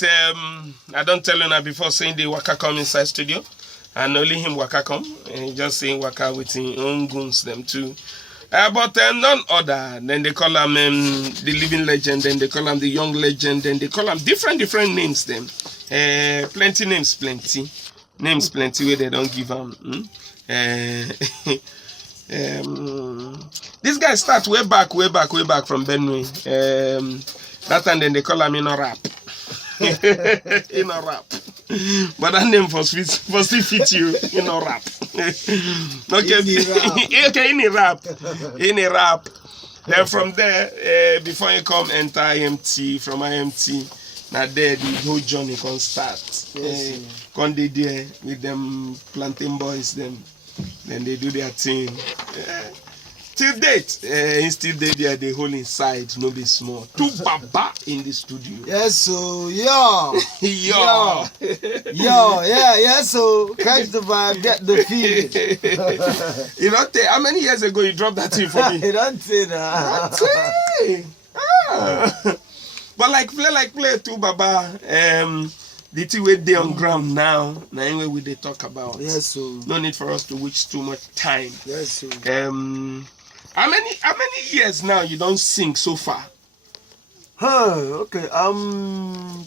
get, I don't tell you now before saying the waka come inside studio. And only him waka come. And just saying waka with his own goons them too. But none other. Then they call him the living legend. Then they call him the young legend. Then they call him different names. Them plenty names, names plenty where they don't give them. This guy start way back from Benue. That time then they call him in a rap. In a rap. But that name for still fit you in a rap. Okay, in a rap. Then from there, before you come enter IMT, from IMT, now there the whole journey can start. Come they there with them planting boys, then they do their thing. Till date, still there the whole inside, no be small. Two baba in the studio. Yes, so yeah. So catch the vibe, get the feeling. You don't tell how many years ago you dropped that thing for me? You don't say that. But like play too, baba. The thing we dey on ground now anyway we they talk about. Yes, so no need for us to waste too much time. Yes, so how many years now you don't sing so far? Okay.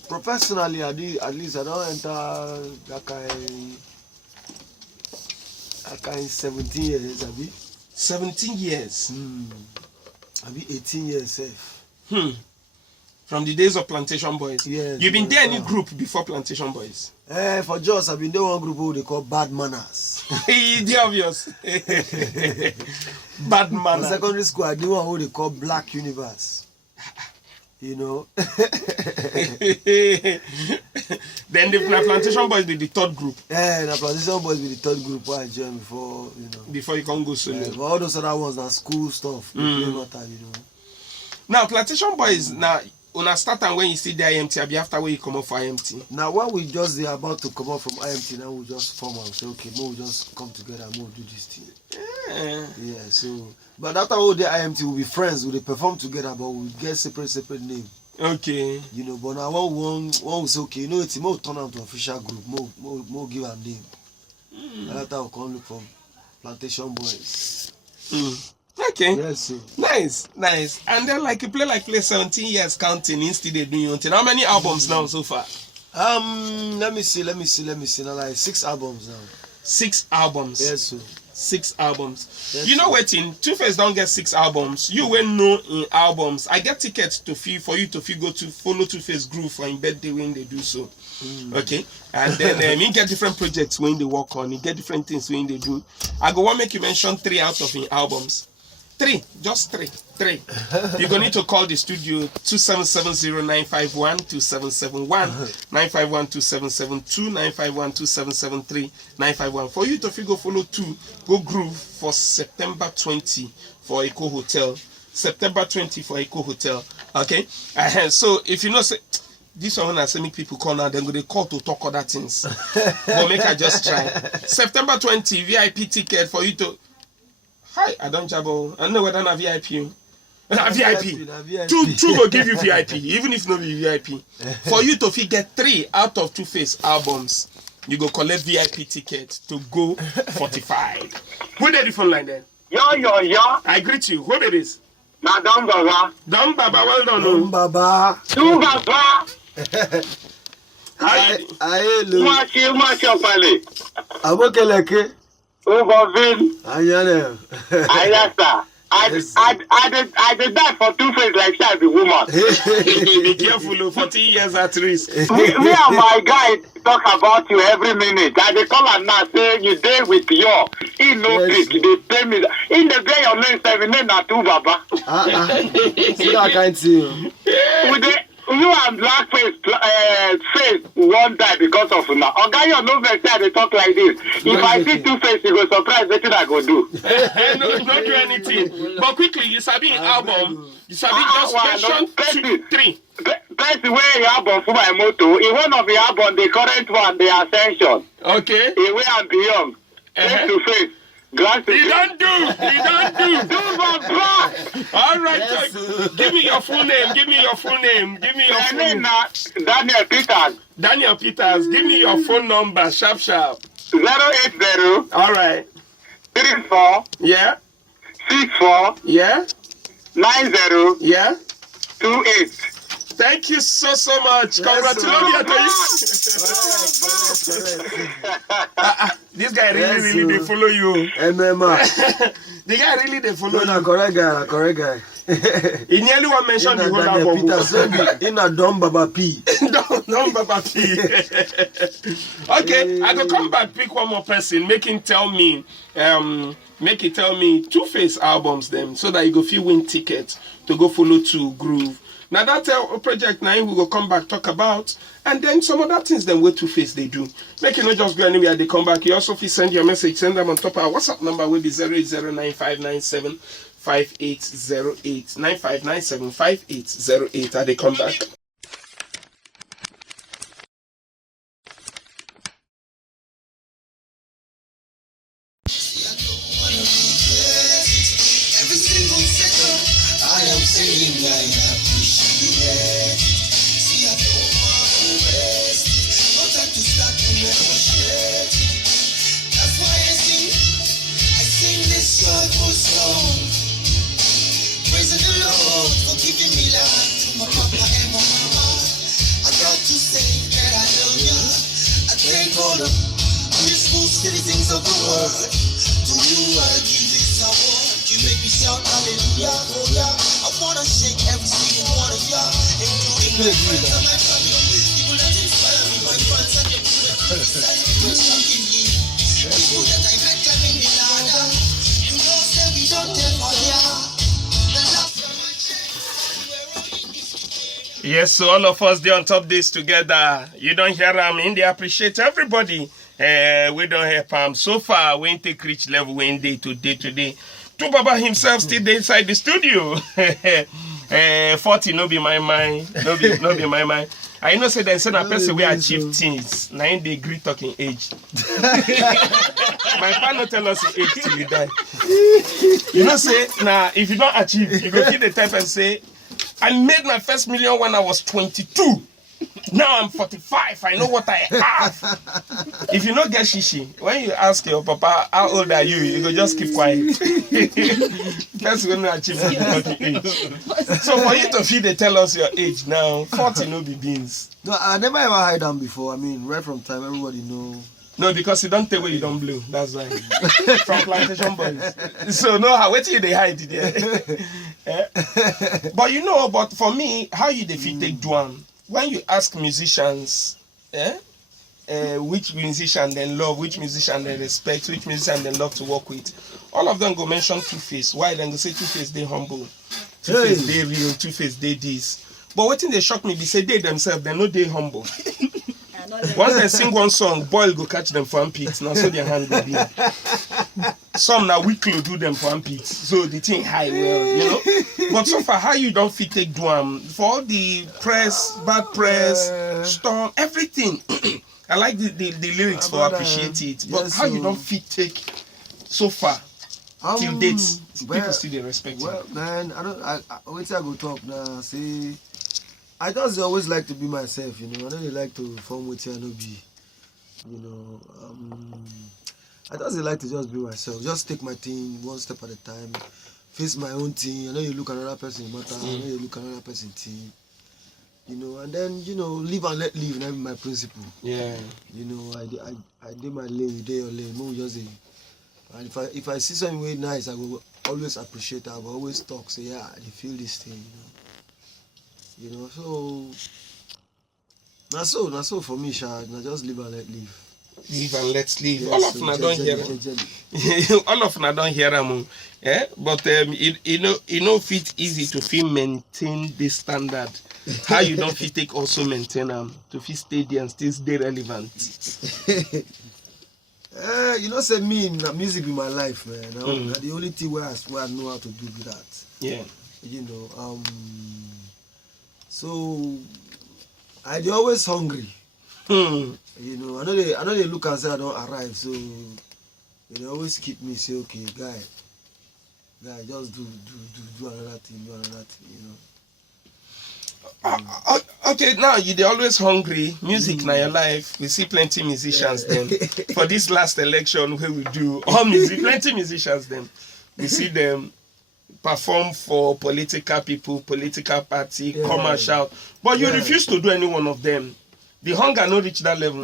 Professionally, at least I don't enter that kind 17 years, Abi. 17 years. Abi 18 years safe. From the days of Plantation Boys. Yes. You've been there any group before Plantation Boys? For just I've been there one group who they call Bad Manners. The obvious. Bad Manners. In secondary school, I did one who they call Black Universe. You know. Then the Plantation Boys be the third group. The Plantation Boys be the third group where I joined before, you know. Before you can go solo. But all those other ones are school stuff. Matter, you know. Now Plantation Boys now. When I start and when you see the IMT, I'll be after when you come off for IMT. Now when we just they about to come out from IMT, now we just form and say, okay, we'll just come together and we'll do this thing. Yeah, so but after all the IMT we'll be friends, we'll perform together, but we'll get separate name. Okay. You know, but now one will say, okay, you know, it's more turn out to official group, more give a name. And after we'll come look from Plantation Boys. Okay. Yes, sir. Nice. And then like you play 17 years counting instead of doing your thing. How many albums now so far? Let me see. Now like 6 albums now. 6 albums. Yes, sir. 6 albums. Yes, you know what? Tuface don't get 6 albums. You will know in albums. I get tickets to for you to go to follow Tuface groove for in birthday when they do so. Okay, and then you get different projects when they work on. You get different things when they do. I go want make you mention 3 out of in albums. 3, just 3. You're going to need to call the studio 2770-951-2771, 951-2772, 951-2773, 951. For you to figure follow 2, go groove for September 20 for Eco Hotel. September 20 for Eco Hotel. Okay? So if you know, say, this one when I say make people call now, then go they call to talk other things. But make I just try. September 20, VIP ticket for you to. Hi, I don't jabble. I don't know whether I'm a VIP. VIP. Two will give you VIP, even if not be VIP. For you to get 3 out of Tuface albums, you go collect VIP ticket to go Fortified. Who did the phone line then? Yo. I greet you. Who it is? Na Don Baba. Don Baba, well done. Don Baba. Tu Baba. Hello. Much pale. Abokeleke. Ubovin. Ayane. Ayasa. I did that for Tuface like she as a woman. Be careful, 40 years at risk. me and my guy talk about you every minute. I dey call am now say you dey with your. He no pick. They pay me. In the day your name 7 name na Tu Baba. See that kind thing. You and Blackface face one die because of now. Oga, you no vex say they talk like this. If I see Tuface, you go surprise wetin I go do. No do anything. But quickly, you sabi album. You sabi just mention 3. Best way your album for my motto. In one of the album, the current one, the Ascension. Okay. Away and Beyond. Face to face. Glad to He don't do. All right, Yes, Chook. Give me your full name. Give me your full name. My name na Daniel Peters. Daniel Peters. Give me your phone number. Sharp. 080 All right. 34 Yeah. 64 Yeah. 90 Yeah. 28. Thank you so much. Congratulations to you. This guy really they follow you. MMA. The guy really they follow No, you. correct guy. He nearly want mention the whole Daniel album. Peter, in a dumb Baba P. Don't Baba P. Okay, I go come back, pick one more person, make it tell me Tuface albums them, so that you go feel win tickets to go follow to Groove. Now that project now we will come back talk about, and then some other things then what Tuface they do. Make you not just go anywhere, they come back. You also feel send your message, send them on top of our WhatsApp number will be 08095975808 95975808 and they come back. Every single second, I am saying I appreciate it. See, I don't want to rest. No time to start to negotiate. That's why I sing this joyful song. Praising the Lord for giving me life to my papa and my mama. I got to say that I love you. I thank all of useful citizens of the world. To you I give this award. You make me shout hallelujah, oh yeah. I wanna shake every single one of y'all, including my friends and my family. People that inspire me, my friends and the people that criticize me, constructing me. People that I met coming in ladder. You know, say we don't tell for ya. The love from my chest, we're rocking this. Yes, so all of us they on top this together. You don't hear them in, they appreciate everybody. We don't help him. So far, we ain't take reach level we ain't day to day. To Baba himself still dey inside the studio. 40 no be my mind. No be my mind. I know say there's a person we achieve things. Now in the agree talking age. My partner tell us the age till he die. You know say now if you don't achieve, you go keep the type and say, I made my first million when I was 22. Now I'm 45. I know what I have. If you don't get shishi, when you ask your papa how old are you, you go just keep quiet. That's when you achieve the age. So for you to feel they tell us your age now, 40 no be beans. No, I never ever hide them before. I mean, right from time, everybody know. No, because you don't take where you don't blow. That's why. From plantation boys. So no, how wait till they hide there. But you know, but for me, how you defeat take Duan? When you ask musicians, which musician they love, which musician they respect, which musician they love to work with, all of them go mention Tuface. Why? Then go say Tuface they humble, Tuface they real, Tuface they this. But what thing they shock me, they say they themselves, they know they humble. Once they sing one song, boy go catch them for pits. Now so their hand go be. Some now weekly do them for pits. So the thing high well, you know. But so far, how you don't fit take Duam for all the press, bad press, storm, everything. I like the lyrics for appreciate it. But yes, how you don't fit take so far till dates? People still they respect well, you. Man, I wait till I go talk now. See. I just always like to be myself, you know. I don't really like to form with you and be, you know. I just like to just be myself. Just take my thing one step at a time. Face my own thing. I know you look at another person matter. I know you look at another person thing. You know, and then, you know, live and let live. That's my principle. Yeah. You know, I did my lane, you did your lane. More just say, and if I see something very nice, I will always appreciate it. I will always talk. Say, yeah, I feel this thing, you know. You know, so na so for me, Sha, na just live and let live. Live and let's live. Yes, All of them don't hear. All of them don't hear them. Yeah, but you know, fit easy to feel maintain this standard. How you don't feel take also maintain them to feel stay there and still stay relevant. You know, say me, music be my life, man. The only thing where I know how to do that. Yeah. You know, so I dey always hungry. You know, I know they look and say I don't arrive. So They always keep me say, okay, guy, just do another thing, you know. Okay, now they always hungry. Music na your life. We see plenty musicians then. For this last election where we do all music, plenty musicians then. We see them perform for political people, political party, come and shout. But you refuse to do any one of them. The hunger no reach that level.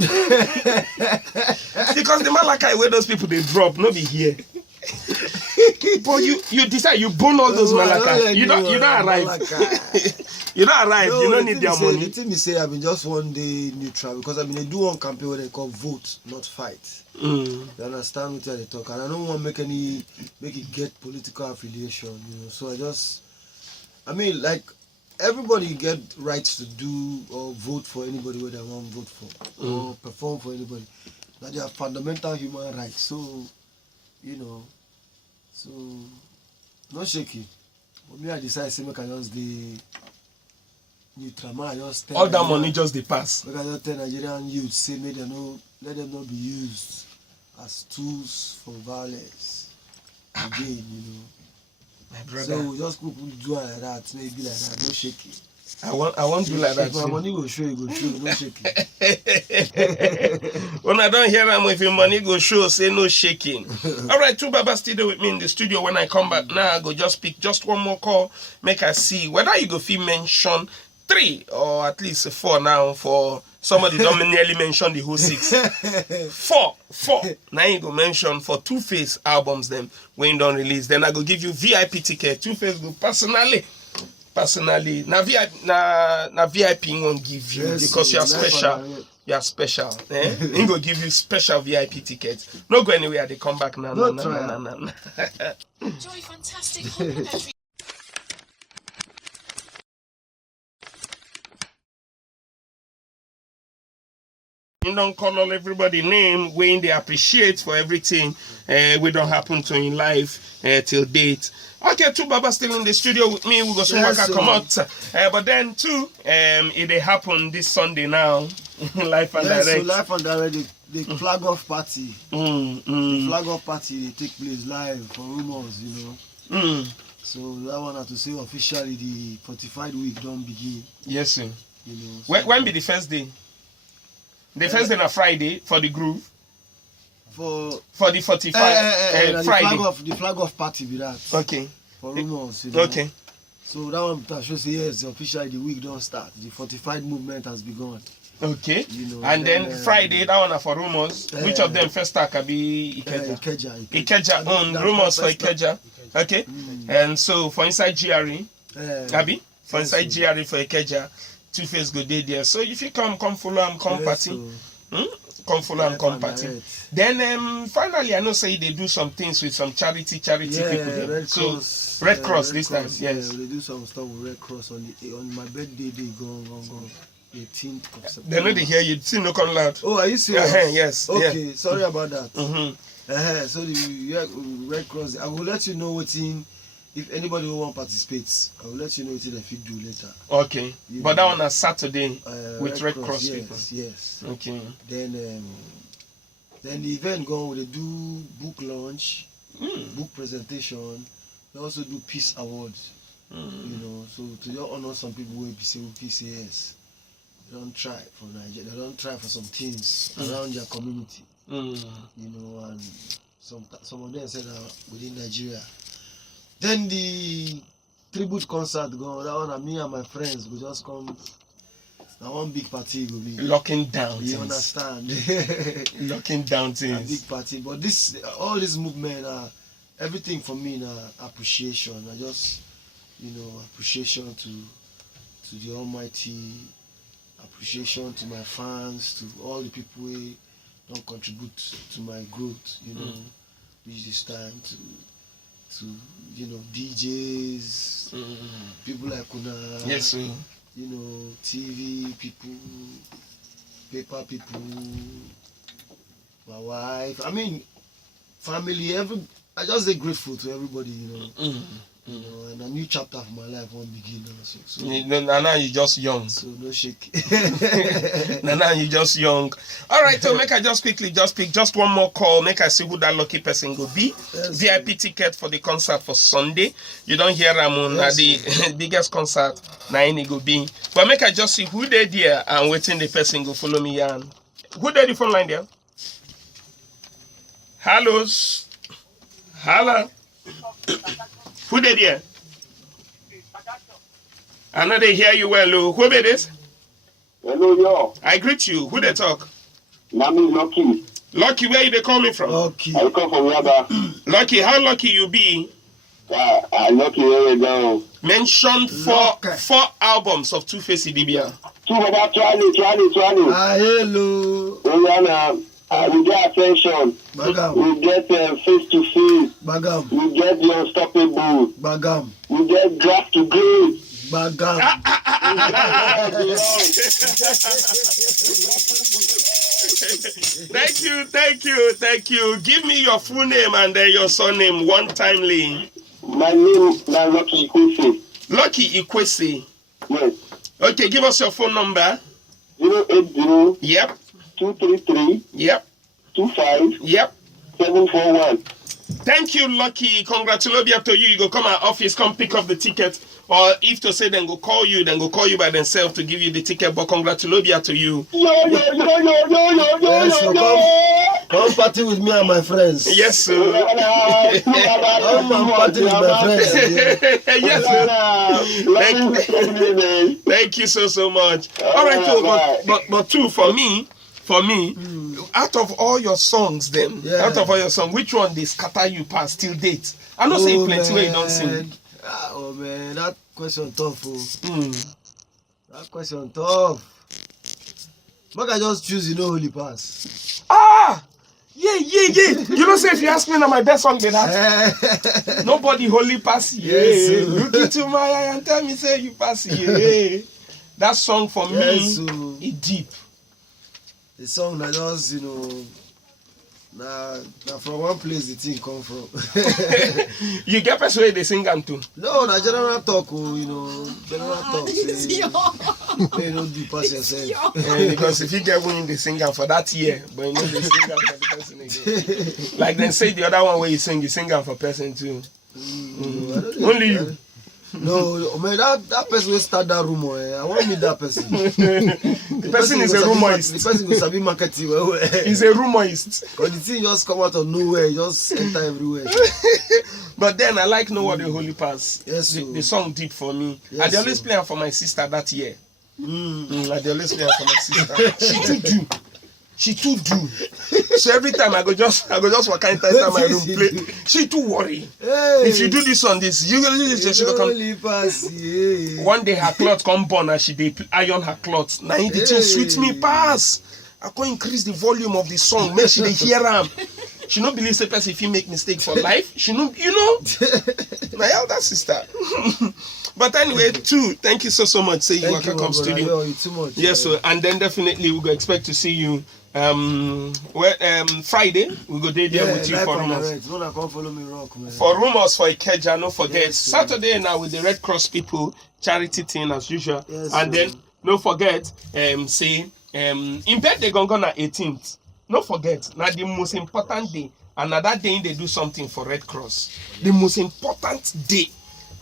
Because the Malachi where those people they drop, no be here. But you decide you burn all those Malachi. You don't arrive. You don't arrive. No, you don't need their money. The thing me say I've been just one day neutral because I mean they do one campaign where they call vote, not fight. You understand what they talk, and I don't want to make it get political affiliation, you know. So I mean like everybody get rights to do or vote for anybody where they want to vote for or perform for anybody. That they are fundamental human rights. So you know, so not shaky. But me I decide say make I just the neutral. I just all that money just they pass. Make I just tell Nigerian youth say make them no let them not be used as tools for violence again, you know. My brother. So just people do it like that, maybe like that, no shaking. I want to do like that. If my money go show, no shaking. When I don't hear them, if your money go show, say no shaking. All right, two Baba still there with me in the studio. When I come back now, I go just pick just one more call, make I see whether you go feel mention 3 or at least 4 now for somebody don't nearly mention the whole 6. 4. Now you go mention for Tuface albums them when you don't release. Then I go give you VIP ticket. Tuface go personally. Now VIP won't give you because you are special. You are special. He go give you special VIP ticket. No go anywhere. They come back now. No. Enjoy fantastic complimentary. You don't call all everybody name when they appreciate for everything we don't happen to in life till date. Okay, two Baba still in the studio with me. We go soon waka come out. But then too, it happen this Sunday now. Live and direct. So live and direct, the flag off party. The flag off party they take place live for rumors, you know. So that one have to say officially the Fortified week don't begin. Yes, sir. You know. So when be the first day? The first day on Friday for the groove. For the 45 Friday. The flag off party be that. Okay. For rumors, you know. Okay. So that one shows yes, officially the week don't start. The Fortified movement has begun. Okay. You know, and then Friday, that one are for rumors. Which of them first start can be Ikeja? Ikeja on rumors for Ikeja. Okay. And so for inside GRE, Abi, for inside GRE for Ikeja, Tuface go there. So if you come follow and come party. Come follow and come party. Then finally I know say they do some things with some charity people there. Red Cross, Red Cross this time, yes. They do some stuff with Red Cross on my birthday day go 18th of September. They know they hear you, see no come loud. Oh, are you serious? Yes. Okay, sorry about that. So the Red Cross, I will let you know what if anybody who want participate, I will let you know what they fit do later. Okay. But that one is Saturday with Red Cross people. Yes. Okay. Then the event they do book launch, book presentation. They also do peace awards. You know, so to your honor some people will say yes. They don't try for Nigeria. They don't try for some things around their community. You know, and some of them said within Nigeria. Then the tribute concert go. That one, me and my friends will just come. Now one big party will be locking down. You understand? Locking down things. A big party, but all this movement, everything for me, appreciation. I just, appreciation to the Almighty, appreciation to my fans, to all the people who don't contribute to my growth. Use this time to DJs, people like Kuna, yes, sir. TV people, paper people, my wife. I mean, family. I just say grateful to everybody. You know, and a new chapter of my life won't begin also. So, Now you're just young. So no shake. Now you're just young. All right, so make I just quickly just pick just one more call. Make I see who that lucky person go be. Yes, VIP ticket for the concert for Sunday. You don't hear Ramon Yes, the biggest concert. Now it go be. But make I just see who they there and waiting the person go follow me and who they the phone line there? Hello. Hello. Who they there? I know they hear you well. Oh. Who be this? Hello, yo. I greet you. Who they talk? Nami Lucky. Lucky, where you they call me from? Okay. I come from Yaba. Lucky, how lucky you be? I Lucky where we go. Mention Lucky. four albums of Tuface Idibia. Charlie. Hello. Rihanna. We get Attention. Bagam. We get Face to Face. Bagam. We get The Unstoppable. Bagam. We get Grass to Grace. Bagam. Thank you. Give me your full name and then your surname one time, Lee. My name is Lucky Ikwesi. Lucky Ikwesi. Yes. Okay, give us your phone number. 080 Yep. 233 Yep. 25 Yep. 741. Thank you, Lucky. Congratulations to you. You go come our office, come pick up the ticket. Or if to say then go call you by themselves to give you the ticket. But congratulations to you. Yes, so come party with me and my friends. Yes, sir. Come and party with my friends. Yeah. Yes, sir. Thank you so much. All right, so, but too for me, out of all your songs, which one they scatter you past till date? I know say plenty where you don't sing. Oh man, that question tough. That question tough. But I just choose, Holy Pass. Yeah. You know, say if you ask me now, my best song be that. Nobody Holy Pass. Yeah. Yes, Look into my eye and tell me say you pass. Yeah. That song for Yes, me, it deep. The song that just, now from one place the thing come from. You get person where they sing and too. No, na general talk, general talk. Say, you don't do pass yourself. Because if you get winning the singer for that year, but you know they sing for the person again. Like then say the other one where you sing for person too. Only you. No, man, that person will start that rumor. I want to meet that person. The person is a rumorist. The person will sabi marketing. He's a rumorist. Because the thing just come out of nowhere, just enter everywhere. But then I like Know What the Holy Pass. Yes, the song deep for me. Yes, I always play it for my sister that year. I always play it for my sister. She too do. So every time I go just walk inside my room play. She too worry. Hey. If you do this on this, you gonna do this. She go come. Holy Pass, yeah. One day her cloth come burn and she dey iron her cloth. Now the thing sweet me pass. I can increase the volume of the song. Make she dey hear am. She no believe say person if he make mistake for life. She no, my elder sister. But anyway, thank you so much. Say you waka come studio. Yo, too much. Yes, sir. And then definitely we go expect to see you. Friday we go there with you for rumors. No, come follow me rock, man. For rumors for Ikeja, no forget. Yes, Saturday now with the Red Cross people charity thing as usual. Yes, and then no forget in birthday gonna na 18th. No forget now the most important day. And na that day they do something for Red Cross. The most important day.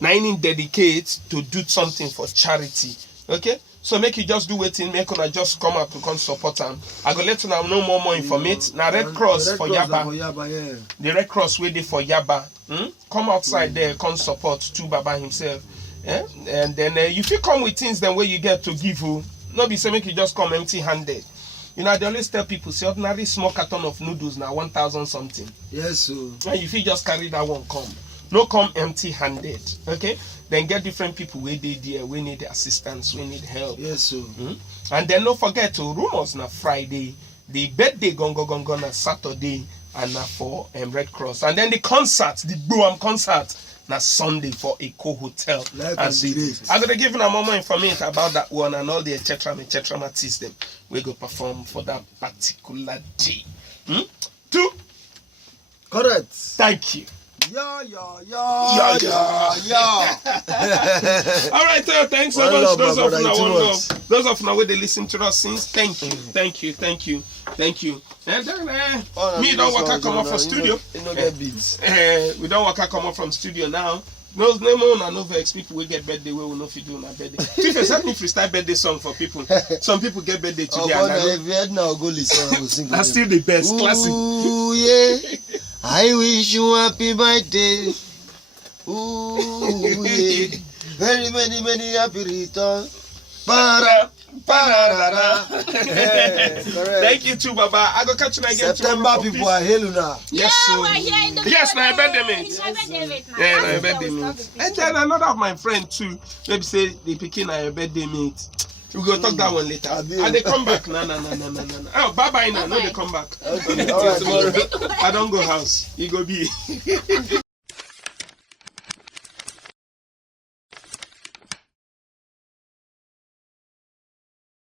Now in dedicate to do something for charity. Okay? So make you just do waiting, make una just come out to come support them. I go let you know more information. Now Red Cross for Yaba. The Red Cross waiting for Yaba. Come outside there, come support to Baba himself. Yeah? And then if you come with things then where you get to give you, not be say make you just come empty handed. They always tell people, say ordinary small carton of noodles now 1,000 something. Yes, sir. And if you just carry that one come. No come empty handed. Okay? Then get different people where they there, we need assistance, we need help. Yes, sir. And then don't forget to rumors na Friday, the birthday gongo na Saturday, and na for Red Cross. And then the concert, the Boam concert, na Sunday for Eco Hotel. And see, I'm gonna give you a more information about that one and all the etc. artists them we go perform for that particular day. 2. Correct. Thank you. Yeah. All right, thanks so much. Those of now where they listen to us since, thank you. And then me don't work come up from studio. We don't work come up from studio now. No more no vex people will get birthday we will not do my birthday. Tuface, help me freestyle birthday song for people. Some people get birthday today. If you had now go listen, I will sing. That's still the best classic. Ooh yeah, I wish you happy birthday. Ooh yeah, very many happy returns. Thank you too, Baba. I go catch you again. September people are hailing now. Yes, yes, my birthday mate. Yeah, my birthday mate. And then another of my friend too. Maybe say they picking our birthday mate. We go talk that one later. And they come back. No. Oh, bye now. No, they come back. Okay, all right. I don't go house. You go be.